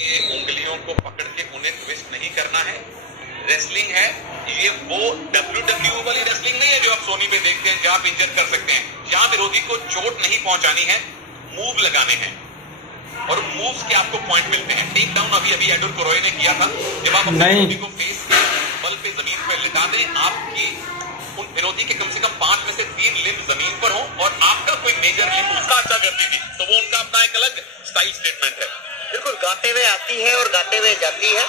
ये उंगलियों को पकड़ के उन्हें ट्विस्ट नहीं करना है। रेसलिंग है ये, वो WWE वाली रेसलिंग नहीं है जो आप सोनी पे देखते हैं, जहां आप इंजर कर सकते हैं। जहां विरोधी को चोट नहीं पहुंचानी है, मूव लगाने हैं और मूव्स के आपको पॉइंट मिलते हैं। टेक डाउन अभी अभी एडुल कुरोए ने किया था। जब आप अपने विरोधी को फेस बल पे जमीन पर लिटा दें, आपकी उन विरोधी के कम से कम 5 में से 3 लिम्ब जमीन पर हो और आपका कोई मेजर लिम्ब उसका अच्छा करती थी, तो वो उनका अपना एक अलग स्टाइल स्टेटमेंट है। बिल्कुल गाते हुए आती है और गाते हुए जाती है,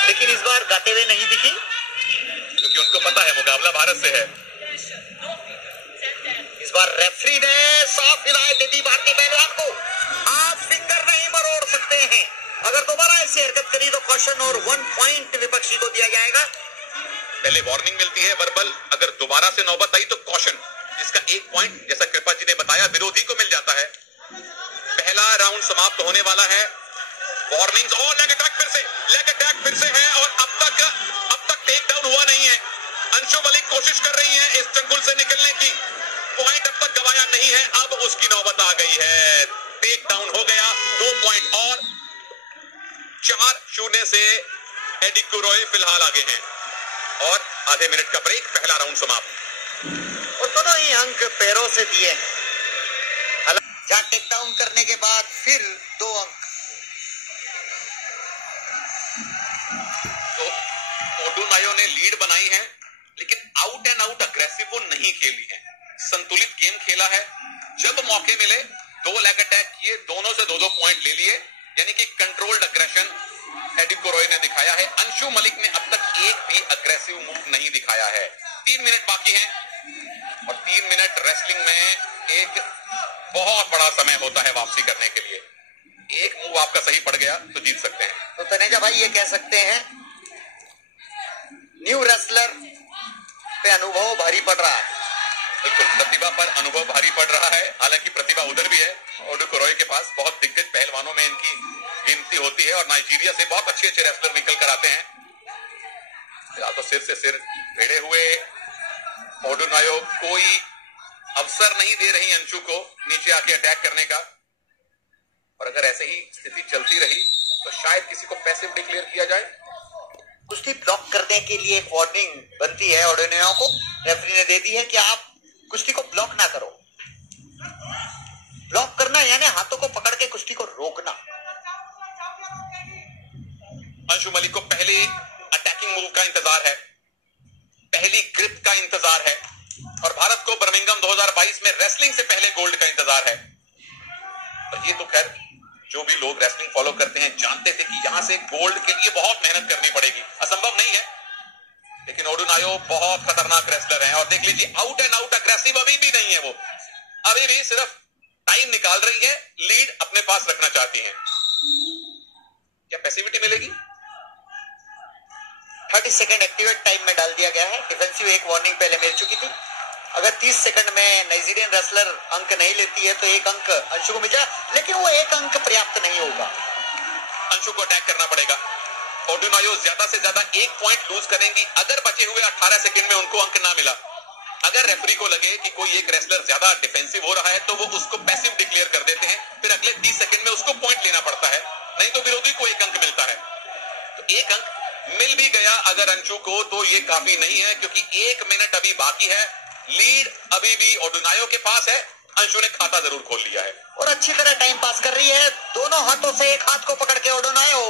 लेकिन इस बार गाते हुए नहीं दिखी क्योंकि उनको पता है मुकाबला भारत से है। इस बार रेफरी ने साफ हिदायत दे दी भारतीय पहलवान को, आप फिंगर नहीं मरोड़ सकते हैं। अगर दोबारा ऐसी हरकत करी तो कॉशन और 1 पॉइंट विपक्षी को दिया जाएगा। पहले वार्निंग मिलती है वर्बल, अगर दोबारा से नौबत आई तो कॉशन, जिसका 1 पॉइंट जैसा कृपा जी ने बताया विरोधी को मिल जाता है। पहला राउंड समाप्त होने वाला है। वार्निंग्स और लेग अटैक फिर से है और अब तक टेक डाउन हुआ नहीं है। अंशु मलिक कोशिश कर रही है इस चंगुल से निकलने की, पॉइंट अब तक गवाया नहीं है, अब उसकी नौबत आ गई है। टेक डाउन हो गया, 2 पॉइंट और 4-0 से एडी कुरोए फिलहाल आगे हैं और आधे मिनट का ब्रेक, पहला राउंड समाप्त। और दोनों ही अंक पैरों से दिए हैं। जहां टेक डाउन करने के बाद फिर 2 अंक। तो ओडुनायो ने लीड बनाई है, लेकिन आउट एंड आउट अग्रेसिव वो नहीं खेली है, संतुलित गेम खेला है। जब मौके मिले 2 लेग अटैक किए, दोनों से 2-2 पॉइंट ले लिए, यानी कि कंट्रोल्ड अग्रेशन एडी कुरोए ने दिखाया है। अंशु मलिक ने अब तक एक भी अग्रेसिव मूव नहीं दिखाया है। 3 मिनट बाकी हैं और 3 मिनट रेसलिंग में एक बहुत बड़ा समय होता है वापसी करने के लिए। एक मूव आपका सही पड़ गया तो जीत सकते हैं। तो तनेजा भाई ये कह सकते हैं न्यू रेसलर पे अनुभव भारी पड़ रहा है। बिल्कुल, प्रतिभा पर अनुभव भारी पड़ रहा है। हालांकि प्रतिभा उधर भी है, ओडू कुरोए के पास बहुत दिग्गज पहलवानों में इनकी गिनती होती है और नाइजीरिया से बहुत अच्छे रेसलर निकल कर आते हैं। या तो सिर से सिर भिड़े हुए ओडुनायो कोई अवसर नहीं दे रही अंशु को नीचे आके अटैक करने का, और अगर ऐसे ही स्थिति चलती रही तो शायद किसी को पैसिव डिक्लेयर किया जाए। कुश्ती ब्लॉक करने के लिए एक वार्निंग बनती है ओडुनायो को, रेफरी ने दे दी है कि आप कुश्ती को ब्लॉक ना करो। ब्लॉक करना यानी हाथों को पकड़ के कुश्ती को रोकना। अंशु मलिक को पहली अटैकिंग मूव का इंतजार है, पहली ग्रिप का इंतजार है और भारत को बर्मिंघम 2022 में रेसलिंग से पहले गोल्ड का इंतजार है। और ये तो खैर जो भी लोग रेसलिंग फॉलो करते हैं जानते थे कि यहां से गोल्ड के लिए बहुत मेहनत करनी पड़ेगी, असंभव नहीं है। लेकिन ओडुनायो बहुत खतरनाक रेसलर हैं और देख लीजिए आउट एंड आउट अग्रेसिव अभी भी नहीं है। वो अभी भी सिर्फ टाइम निकाल रही है, लीड अपने पास रखना चाहती हैं। क्या पैसिविटी मिलेगी? 30 सेकंड एक्टिवेट टाइम में डाल दिया गया है। डिफेंसिव एक वार्निंग पहले मिल चुकी थी। अगर 30 सेकंड में नाइजीरियन रेसलर अंक नहीं लेती है तो 1 अंक अंशु को मिल जाए, लेकिन वो 1 अंक पर्याप्त नहीं होगा। अंशु को अटैक करना पड़ेगा। ओडुनायो ज्यादा से ज्यादा 1 पॉइंट लूज करेंगी अगर बचे हुए 18 सेकंड में उनको अंक ना मिला। अगर रेफरी को लगे कि कोई एक रेसलर ज्यादा डिफेंसिव हो रहा है तो वो उसको पैसिव डिक्लेयर कर देते हैं, फिर अगले 30 सेकंड में उसको पॉइंट लेना पड़ता है, नहीं तो विरोधी को 1 अंक मिलता है। तो 1 अंक मिल भी गया अगर अंशु को तो ये काफी नहीं है, क्योंकि 1 मिनट अभी बाकी है। लीड अभी भी ओडुनायो के पास है, अंशु ने खाता जरूर खोल लिया है और अच्छी तरह टाइम पास कर रही है। दोनों हाथों से एक हाथ को पकड़ के ओडुनायो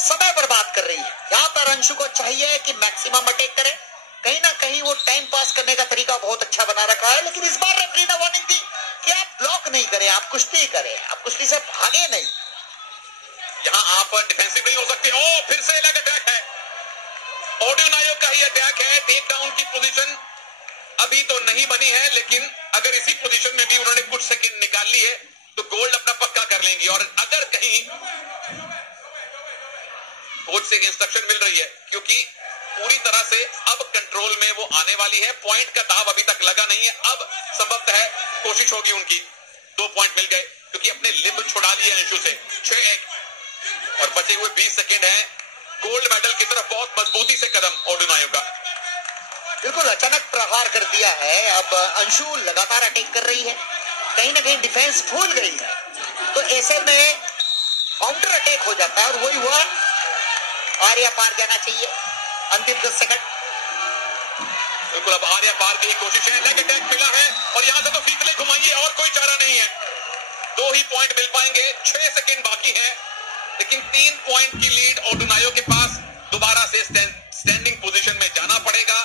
समय बर्बाद कर रही है। यहाँ पर अंशु को चाहिए कि मैक्सिमम अटैक करे, कहीं ना कहीं वो टाइम पास करने का तरीका बहुत अच्छा बना रखा है। लेकिन इस बार रेफरी ने वार्निंग दी कि आप ब्लॉक नहीं करें, आप कुश्ती करें, आप कुश्ती से भागे नहीं। यहाँ आप डिफेंसिव नहीं हो सकते। ओ फिर से लेग अटैक है, ओडुनायो का ही अटैक है। टेक डाउन की पोजीशन अभी तो नहीं बनी है, लेकिन अगर इसी पोजीशन में भी उन्होंने कुछ सेकंड निकाल लिए तो गोल्ड अपना पक्का कर लेंगी। और अगर कहीं कोच से इंस्ट्रक्शन मिल रही है, क्योंकि पूरी तरह से अब कंट्रोल में वो आने वाली है, पॉइंट का दाव अभी तक लगा नहीं है। अब संभवतः है कोशिश होगी उनकी। 2 पॉइंट मिल गए क्योंकि अपने लिम्ब छुड़ा लिए अंशु से। 6-1 और बचे हुए 20 सेकंड हैं। गोल्ड मेडल की तरफ बहुत मजबूती से कदम ओडुनायो का। बिल्कुल अचानक प्रहार कर दिया है। अब अंशु लगातार अटैक कर रही है, कहीं ना कहीं डिफेंस भूल गई है। तो ऐसे में काउंटर अटैक हो जाता है और वही हुआ। आर्या पार जाना चाहिए, अंतिम 10 सेकंड। बिल्कुल, अब आर्या पार की ही कोशिश है, लेग अटैक मिला है और यहां से तो फीकले घुमाइए और कोई चारा नहीं है। 2 ही पॉइंट मिल पाएंगे, 6 सेकंड बाकी है, लेकिन 3 पॉइंट की लीड ओडुनायो के पास। दोबारा से स्टैंडिंग पोजीशन में जाना पड़ेगा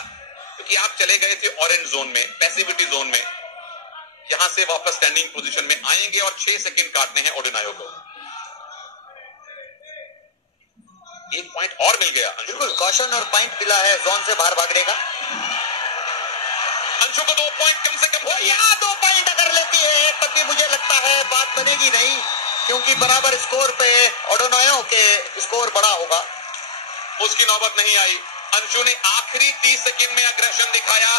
क्योंकि आप चले गए थे ऑरेंज जोन में, पैसिविटी जोन में। यहां से वापस स्टैंडिंग पोजीशन में आएंगे और 6 सेकंड काटने हैं ओडुनायो को। 1 पॉइंट और मिल गया। बिल्कुल कॉशन और पॉइंट मिला है, जोन से बाहर भागने का। अंशु को 2 पॉइंट कम से कम। यहाँ 2 पॉइंट अगर लेती है तब भी मुझे लगता है बात बनेगी नहीं, क्योंकि बराबर स्कोर पे ओडुनायो के स्कोर बड़ा होगा। उसकी नौबत नहीं आई। अंशु ने आखिरी 30 सेकंड में अग्रेशन दिखाया,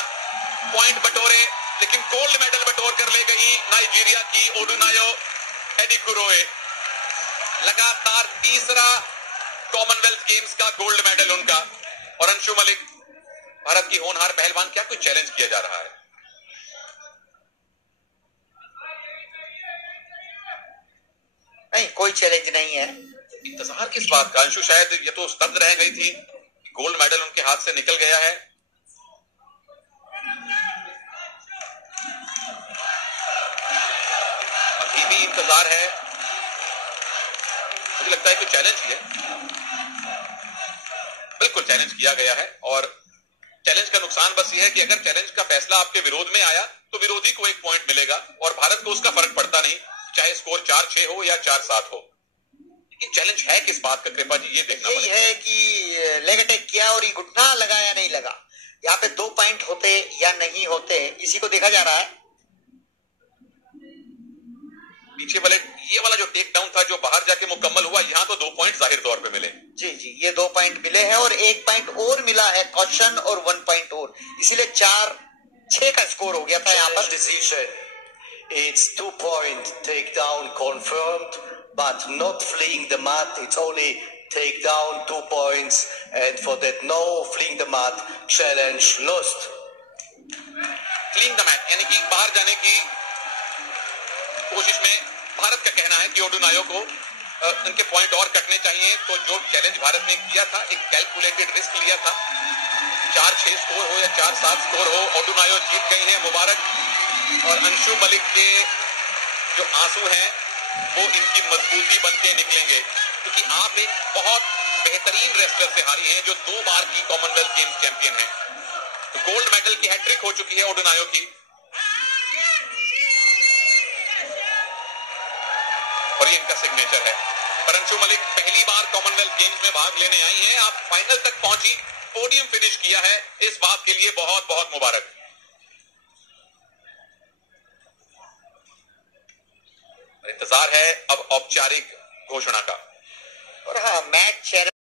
पॉइंट बटोरे, लेकिन गोल्ड मेडल बटोर कर ले गई नाइजीरिया की ओडुनायो एडिकुरोए। लगातार तीसरा कॉमनवेल्थ गेम्स का गोल्ड मेडल उनका। और अंशु मलिक, भारत की होनहार पहलवान, क्या कोई चैलेंज किया जा रहा है? नहीं, कोई चैलेंज नहीं है। इंतजार किस बात का? अंशु शायद ये तो स्तब्ध रह गई थी, गोल्ड मेडल उनके हाथ से निकल गया है। अभी भी इंतजार है, मुझे लगता है कि चैलेंज किया, बिल्कुल चैलेंज किया गया है। और चैलेंज का नुकसान बस ये है कि अगर चैलेंज का फैसला आपके विरोध में आया तो विरोधी को 1 पॉइंट मिलेगा और भारत को उसका फर्क पड़ता नहीं, चाहे स्कोर 4-6 हो या 4-7 हो। लेकिन चैलेंज है किस बात का कृपा जी, ये देखना यही है कि लेग अटैक किया और ये घुटना लगा या नहीं लगा। यहाँ पे 2 पॉइंट होते या नहीं होते, इसी को देखा जा रहा है। पीछे वाले ये वाला जो टेक डाउन था जो बाहर जाके मुकम्मल हुआ, यहाँ तो 2 पॉइंट जाहिर तौर पे मिले। जी जी, ये 2 पॉइंट मिले हैं और 1 पॉइंट और मिला है कॉशन और 1 पॉइंट और, इसीलिए 4-6 का स्कोर हो गया था यहाँ पर। It's 2 point takedown confirmed, but not fleeing the mat. It's only takedown 2 points, and for that no fleeing the mat challenge lost. Fleeing the mat यानी कि बाहर जाने की कोशिश में भारत का कहना है कि ओडुनायो को उनके पॉइंट और कटने चाहिए। तो जो चैलेंज भारत ने किया था, एक कैलकुलेटेड रिस्क लिया था, 4-6 स्कोर हो या 4-7 स्कोर हो, ओडुनायो जीत गए हैं, मुबारक। और अंशु मलिक के जो आंसू हैं वो इनकी मजबूती बनके निकलेंगे, क्योंकि आप एक बहुत बेहतरीन रेसलर से हारी हैं जो 2 बार की कॉमनवेल्थ गेम्स चैंपियन हैं। तो गोल्ड मेडल की हैट्रिक हो चुकी है ओडुनायो की, और ये इनका सिग्नेचर है। पर अंशु मलिक पहली बार कॉमनवेल्थ गेम्स में भाग लेने आई हैं, आप फाइनल तक पहुंची, पोडियम फिनिश किया है, इस बात के लिए बहुत बहुत मुबारक। इंतजार है अब औपचारिक घोषणा का। और हाँ, मैच